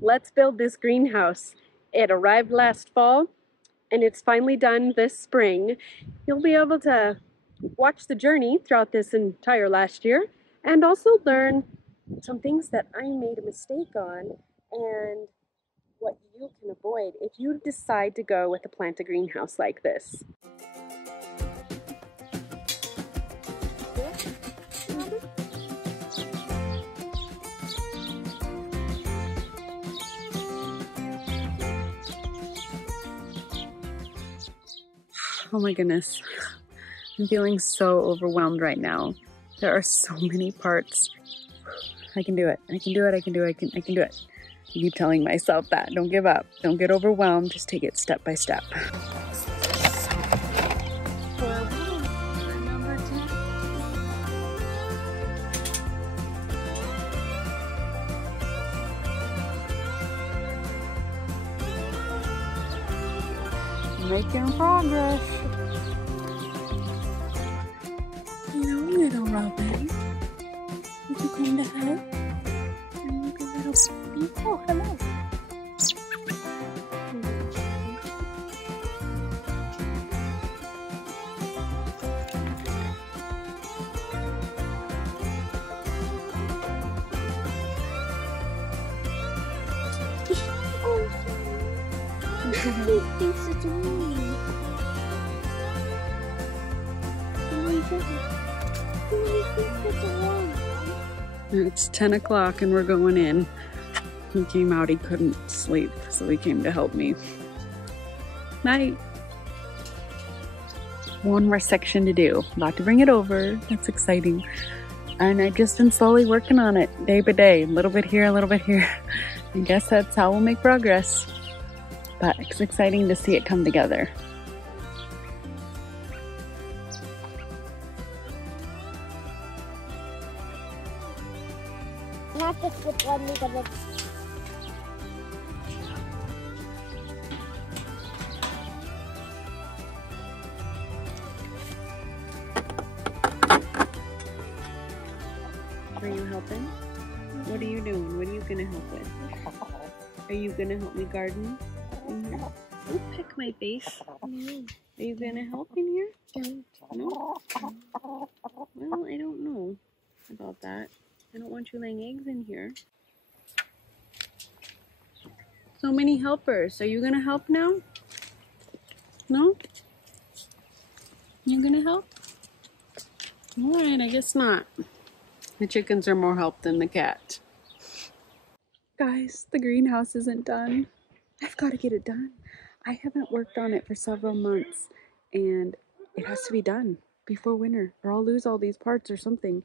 let's build this greenhouse. It arrived last fall and it's finally done this spring. You'll be able to watch the journey throughout this entire last year and also learn some things that I made a mistake on and what you can avoid if you decide to go with a Planta greenhouse like this. Oh my goodness, I'm feeling so overwhelmed right now. There are so many parts. I can do it, I can do it, I can do it, I can do it. I keep telling myself that. Don't give up, don't get overwhelmed, just take it step by step. Making progress. Hello, little Robin. Did you come to help? I'm like a little baby. Oh, hello. He thinks it's me. It's 10 o'clock and we're going in. He came out, he couldn't sleep, so he came to help me. Night. One more section to do. About to bring it over. That's exciting. And I've just been slowly working on it day by day. A little bit here, a little bit here. I guess that's how we'll make progress. But it's exciting to see it come together. Not just with one, because Are you helping? What are you doing? What are you gonna help with? Are you gonna help me garden in here? Don't pick my face. Are you gonna help in here? No? Well, I don't know about that. I don't want you laying eggs in here. So many helpers. Are you gonna help now? No? You gonna help? Alright, I guess not. The chickens are more help than the cat. Guys, the greenhouse isn't done. I've got to get it done. I haven't worked on it for several months and it has to be done before winter or I'll lose all these parts or something.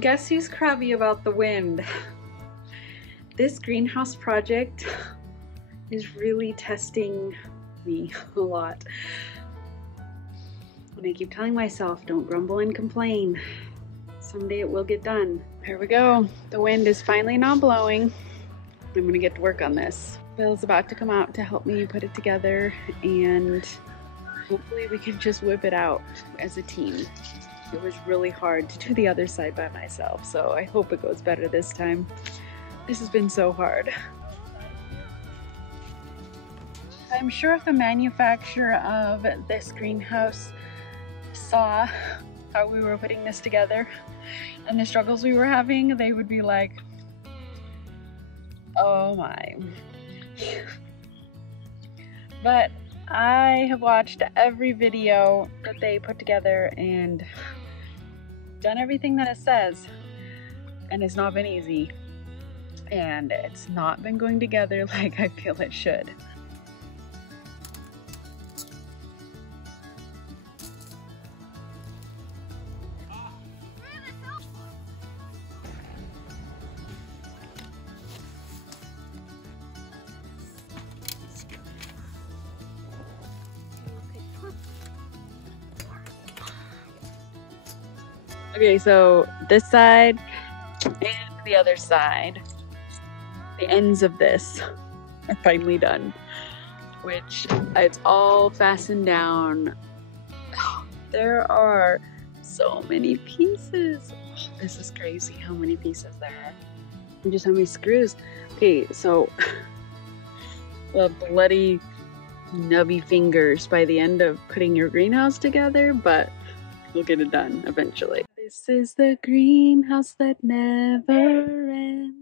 Guess who's crabby about the wind? This greenhouse project is really testing me a lot. And I keep telling myself, don't grumble and complain. Someday it will get done. Here we go. The wind is finally not blowing. I'm gonna get to work on this. Bill's about to come out to help me put it together and hopefully we can just whip it out as a team. It was really hard to do the other side by myself, so I hope it goes better this time. This has been so hard. I'm sure if the manufacturer of this greenhouse saw how we were putting this together and the struggles we were having, they would be like, oh my. But I have watched every video that they put together and done everything that it says, and it's not been easy and it's not been going together like I feel it should. Okay, so this side and the other side, the ends of this are finally done, which it's all fastened down. There are so many pieces. Oh, this is crazy how many pieces there are. And just how many screws. Okay, so the bloody nubby fingers by the end of putting your greenhouse together, but we'll get it done eventually. This is the greenhouse that never ends.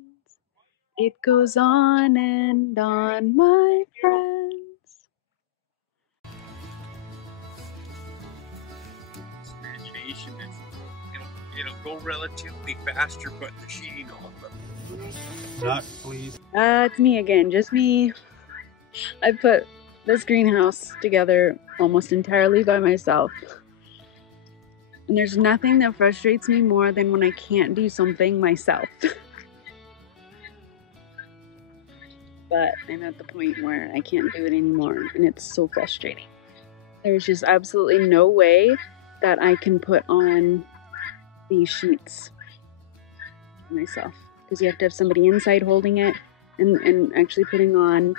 It goes on and on, my friends. Imagination is, it'll go relatively faster putting the sheeting on, but not please. It's me again, just me. I put this greenhouse together almost entirely by myself. And there's nothing that frustrates me more than when I can't do something myself. But I'm at the point where I can't do it anymore, and it's so frustrating. There's just absolutely no way that I can put on these sheets myself, because you have to have somebody inside holding it and actually putting on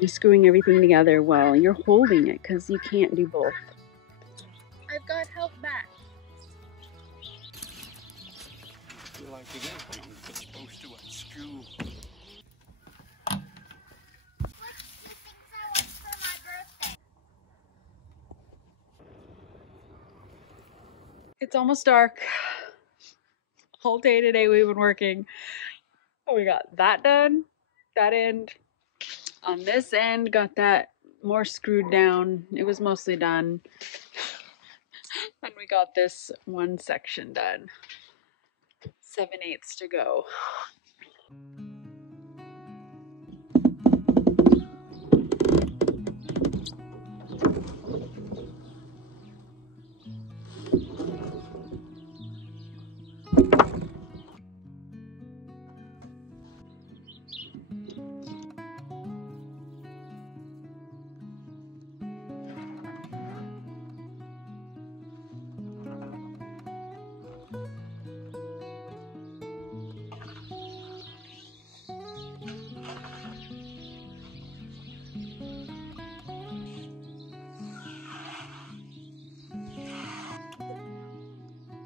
and screwing everything together while you're holding it, because you can't do both. I've got help back. I feel like it is when it's supposed to unscrew. It's almost dark. Whole day today we've been working. We got that done, that end. On this end, got that more screwed down. It was mostly done. And we got this one section done. 7/8 to go.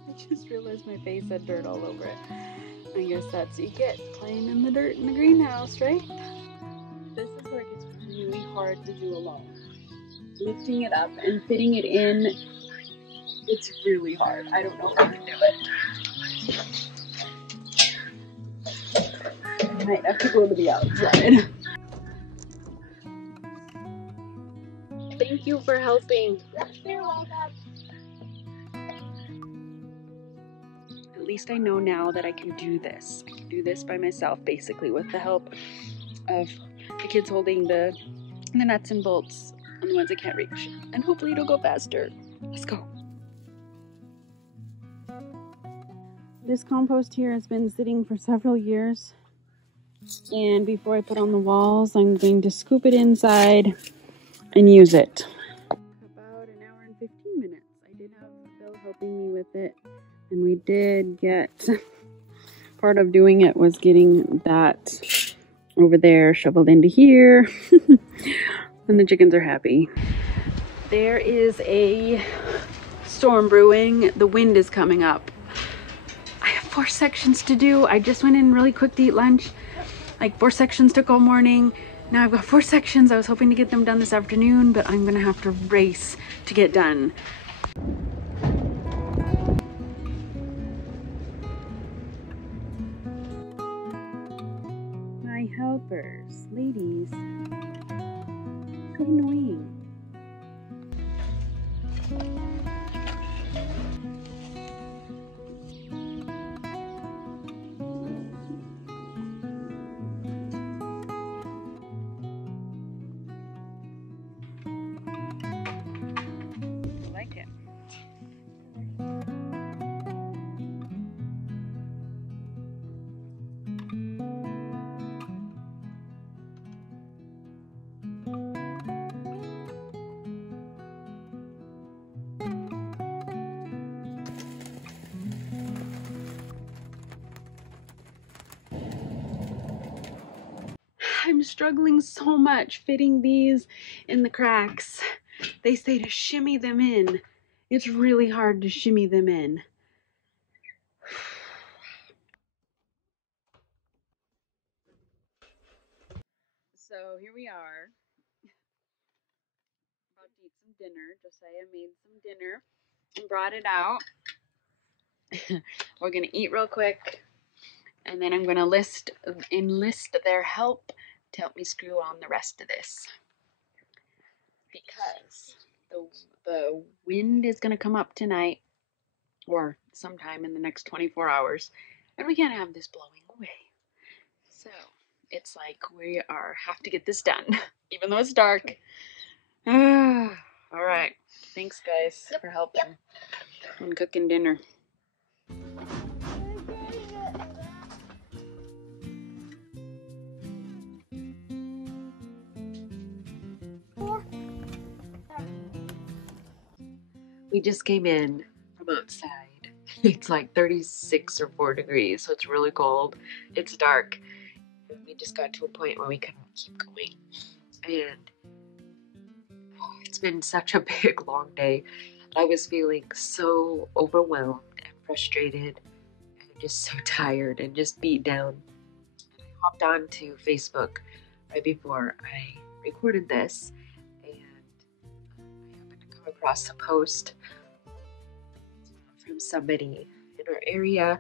I just realized my face had dirt all over it. I guess that's what you get playing in the dirt in the greenhouse, right? This is where it gets really hard to do alone. Lifting it up and fitting it in, it's really hard. I don't know if I can do it. I might have to go to the outside. Thank you for helping. You're welcome. At least I know now that I can do this. I can do this by myself, basically, with the help of the kids holding the nuts and bolts on the ones I can't reach. And hopefully it'll go faster. Let's go. This compost here has been sitting for several years. And before I put on the walls, I'm going to scoop it inside and use it. About an hour and 15 minutes. I did have Bill helping me with it. And we did get, part of doing it was getting that over there shoveled into here. And the chickens are happy. There is a storm brewing. The wind is coming up. I have 4 sections to do. I just went in really quick to eat lunch. Like 4 sections took all morning. Now I've got 4 sections. I was hoping to get them done this afternoon, but I'm gonna have to race to get done. My helpers, ladies, so annoying. I like it. struggling so much fitting these in the cracks. They say to shimmy them in. It's really hard to shimmy them in. So here we are, about to eat some dinner. Josiah made some dinner and brought it out. We're gonna eat real quick, and then I'm gonna enlist their help to help me screw on the rest of this, because the wind is gonna come up tonight or sometime in the next 24 hours, and we can't have this blowing away. So it's like we have to get this done, even though it's dark. All right. Thanks, guys, for helping and cooking dinner. We just came in from outside. It's like 36 or 4 degrees, so it's really cold. It's dark. And we just got to a point where we couldn't keep going. And it's been such a big, long day. I was feeling so overwhelmed and frustrated and just so tired and just beat down. I hopped on to Facebook right before I recorded this, and I happened to come across a post from somebody in our area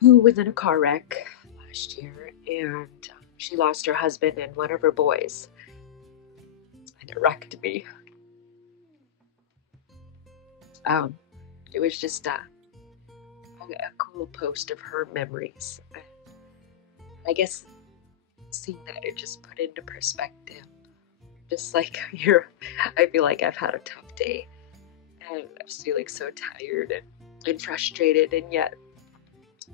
who was in a car wreck last year, and she lost her husband and one of her boys, and it wrecked me. It was just a cool post of her memories. I guess seeing that, it just put into perspective. Just like I feel like I've had a tough day, and I was feeling so tired and frustrated, and yet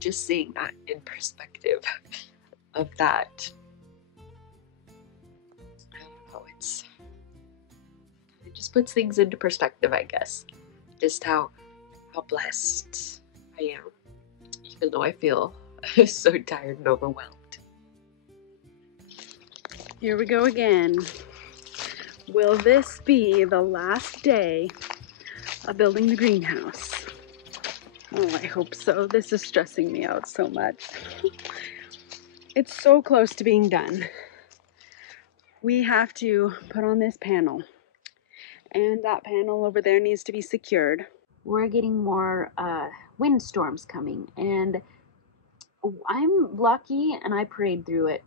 just seeing that in perspective of that, I don't know, it just puts things into perspective, I guess. Just how blessed I am, even though I feel so tired and overwhelmed. Here we go again. Will this be the last day of building the greenhouse? Oh, I hope so. This is stressing me out so much. It's so close to being done. We have to put on this panel, and that panel over there needs to be secured. We're getting more windstorms coming, and I'm lucky, and I prayed through it,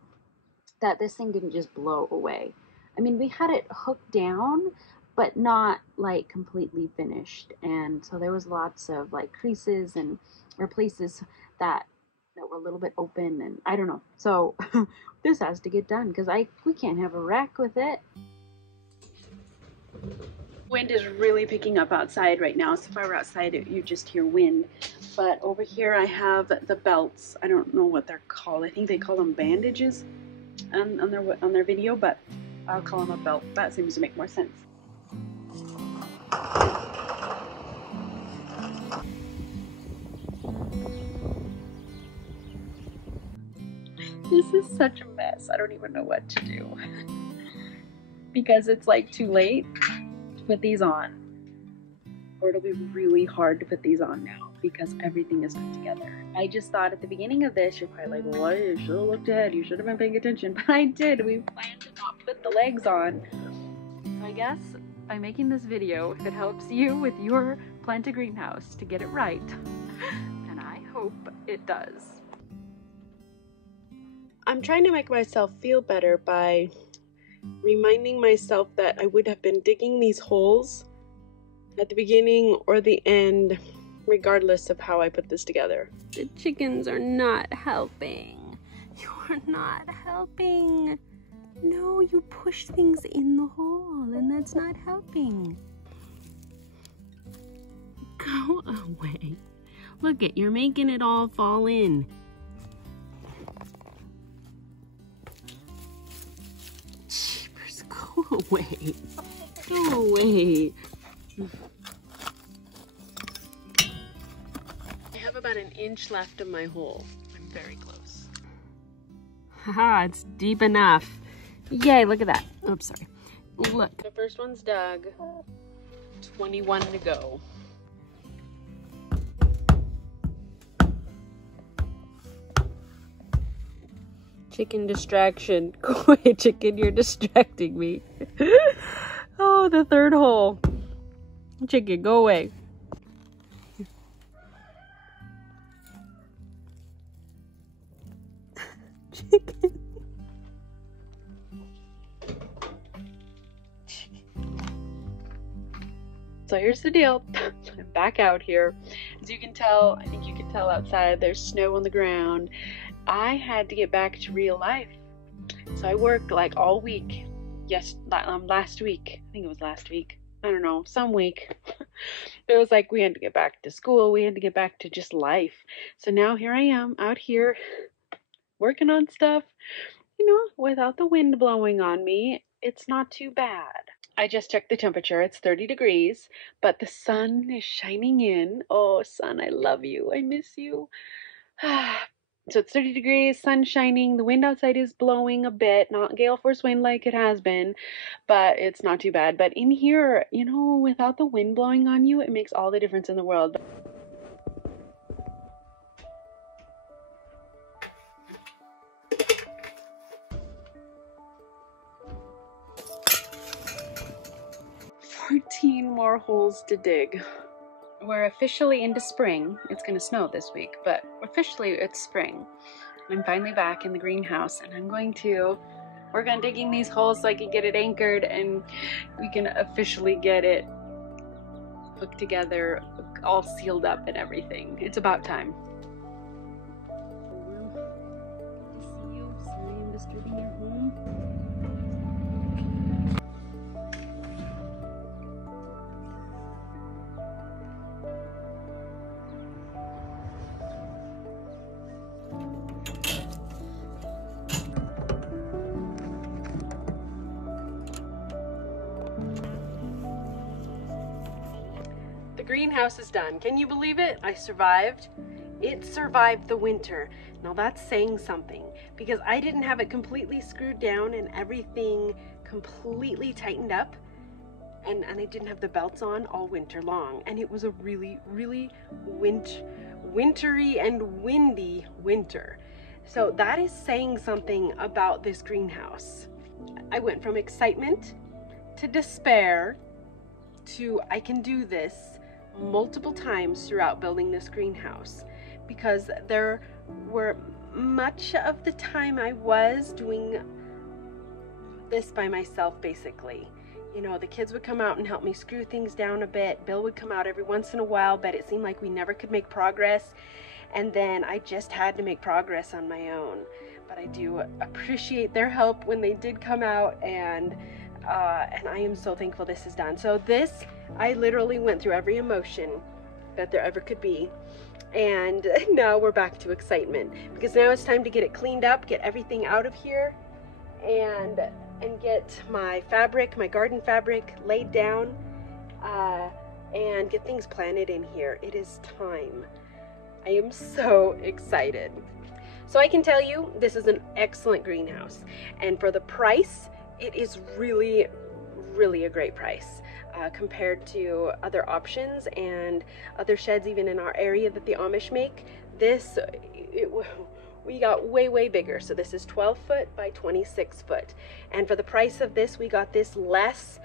that this thing didn't just blow away. I mean, we had it hooked down, but not like completely finished, and so there was lots of like creases or places that were a little bit open, and I don't know. So this has to get done, because we can't have a wreck with it. Wind is really picking up outside right now, so if I were outside, you just hear wind. But over here I have the belts. I don't know what they're called. I think they call them bandages on their video, but I'll call them a belt. That seems to make more sense. This is such a mess. I don't even know what to do. Because it's like too late to put these on. Or it'll be really hard to put these on now, because everything is put together. I just thought at the beginning of this, you're probably like, well, you should have looked ahead. You should have been paying attention. But I did. We planned to not put the legs on. So I guess by making this video, if it helps you with your Planta Greenhouse to get it right, and I hope it does. I'm trying to make myself feel better by reminding myself that I would have been digging these holes at the beginning or the end, regardless of how I put this together. The chickens are not helping. You're not helping. No, you push things in the hole, and that's not helping. Go away. Look it, you're making it all fall in. Jeepers, go away. Go away. I have about an inch left of my hole. I'm very close. Haha, it's deep enough. Yay, look at that. Oops, sorry. Look. The first one's dug. 21 to go. Chicken distraction. Go away, chicken, you're distracting me. Oh, the third hole. Chicken, go away. Chicken. So here's the deal. I'm back out here. As you can tell, I think you can tell outside, there's snow on the ground. I had to get back to real life. So I worked like all week. Yes, last week. I think it was last week. I don't know, some week. It was like we had to get back to school. We had to get back to just life. So now here I am out here working on stuff, you know, without the wind blowing on me. It's not too bad. I just checked the temperature. It's 30 degrees, but the sun is shining in. Oh, sun, I love you. I miss you. So it's 30 degrees, sun shining. The wind outside is blowing a bit, not gale force wind like it has been, but it's not too bad. But in here, you know, without the wind blowing on you, it makes all the difference in the world. More holes to dig. We're officially into spring. It's gonna snow this week, but officially it's spring. I'm finally back in the greenhouse, and I'm going to work on digging these holes so I can get it anchored and we can officially get it hooked together, all sealed up and everything. It's about time. Good to see you. Sorry I'm disturbing your home. The greenhouse is done. Can you believe it? I survived. It survived the winter. Now that's saying something, because I didn't have it completely screwed down and everything completely tightened up, and I didn't have the belts on all winter long, and it was a really, really wintry and windy winter. So that is saying something about this greenhouse. I went from excitement to despair to I can do this multiple times throughout building this greenhouse, because there were much of the time I was doing this by myself, basically. You know, the kids would come out and help me screw things down a bit. Bill would come out every once in a while, but it seemed like we never could make progress, and then I just had to make progress on my own. But I do appreciate their help when they did come out, and I am so thankful this is done. So this, I literally went through every emotion that there ever could be, and now we're back to excitement, because now it's time to get it cleaned up, get everything out of here, and get my fabric, my garden fabric laid down, and get things planted in here. It is time. I am so excited. So I can tell you, this is an excellent greenhouse, and for the price, it is really, really a great price compared to other options and other sheds even in our area that the Amish make. This, we got way bigger. So this is 12 foot by 26 foot. And for the price of this, we got this less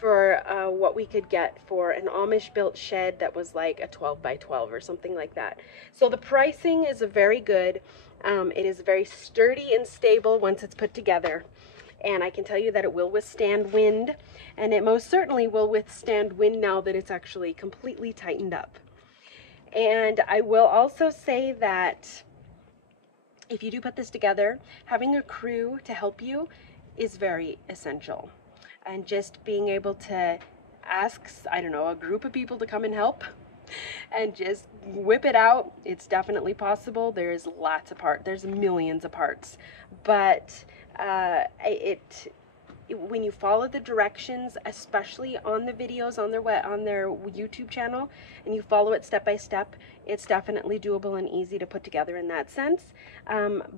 for what we could get for an Amish built shed that was like a 12 by 12 or something like that. So the pricing is very good. It is very sturdy and stable once it's put together. And I can tell you that it will withstand wind, and it most certainly will withstand wind now that it's actually completely tightened up. And I will also say that if you do put this together, having a crew to help you is very essential. And just being able to ask, I don't know, a group of people to come and help and just whip it out, it's definitely possible. There's lots of parts, there's millions of parts, but when you follow the directions, especially on the videos on their YouTube channel, and you follow it step by step, it's definitely doable and easy to put together in that sense.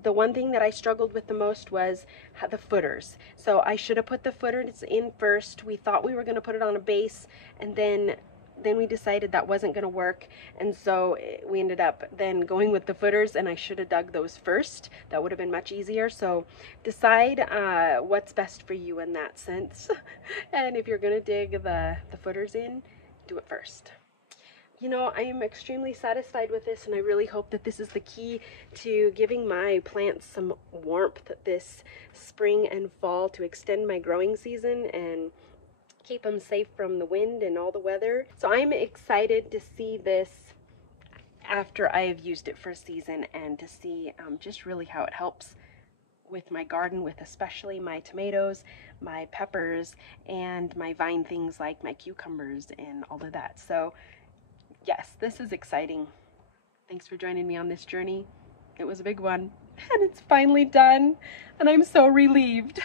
The one thing that I struggled with the most was the footers. So I should have put the footers in first. We thought we were going to put it on a base, and then we decided that wasn't going to work, and so we ended up then going with the footers, and I should have dug those first. That would have been much easier. So decide what's best for you in that sense. And if you're going to dig the footers in, do it first. You know, I am extremely satisfied with this, and I really hope that this is the key to giving my plants some warmth this spring and fall to extend my growing season and keep them safe from the wind and all the weather. So I'm excited to see this after I've used it for a season, and to see just really how it helps with my garden, with especially my tomatoes, my peppers, and my vine things like my cucumbers and all of that. So yes, this is exciting. Thanks for joining me on this journey. It was a big one, and it's finally done, and I'm so relieved.